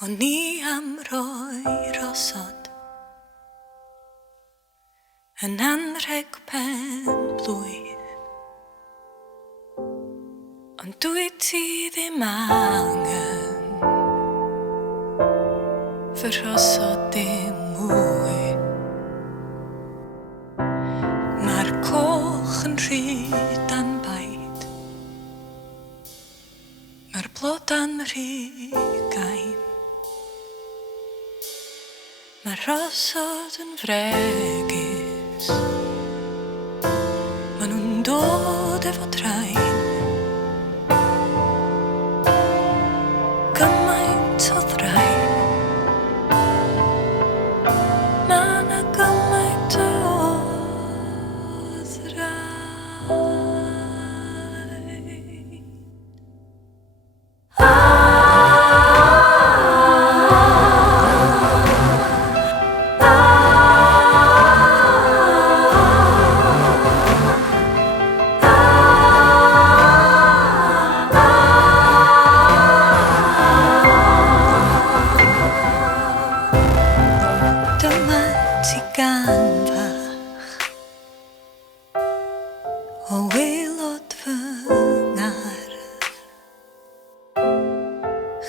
O'n i am roi rosod yn anrheg pen blwydd, ond dwyt ti ddim angen fy rhosod dim mwy. Mae'r coch yn rhyd anbaid, mae'r bloda'n rhy gain, mae'r rhosod yn fregus, ma' nhw'n dod efo train. Gymaint o thrain, ma' 'na gymaint o thrain. Dyma ti gan fach o waelod fy ngardd,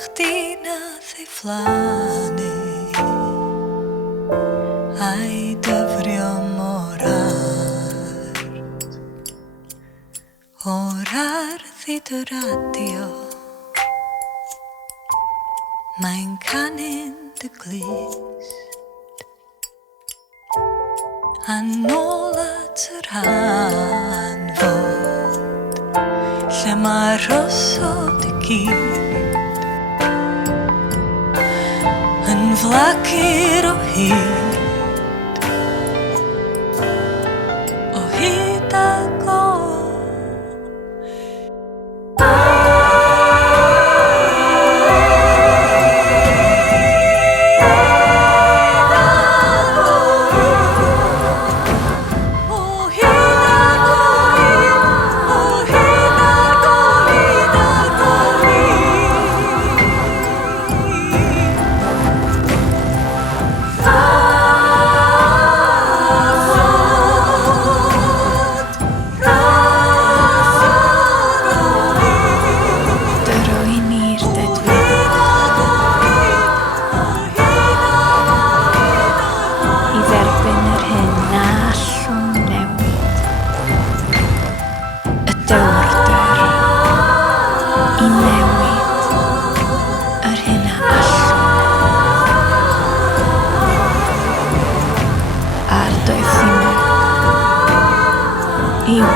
chdi nath ei phlannu a'i dyfrio mor ardd, o'r ardd i dy radio. Mae'n canu'n dy glust a nôl at yr hanfod lle mae'r rhosod i gyd yn flagur o hyd ag o. You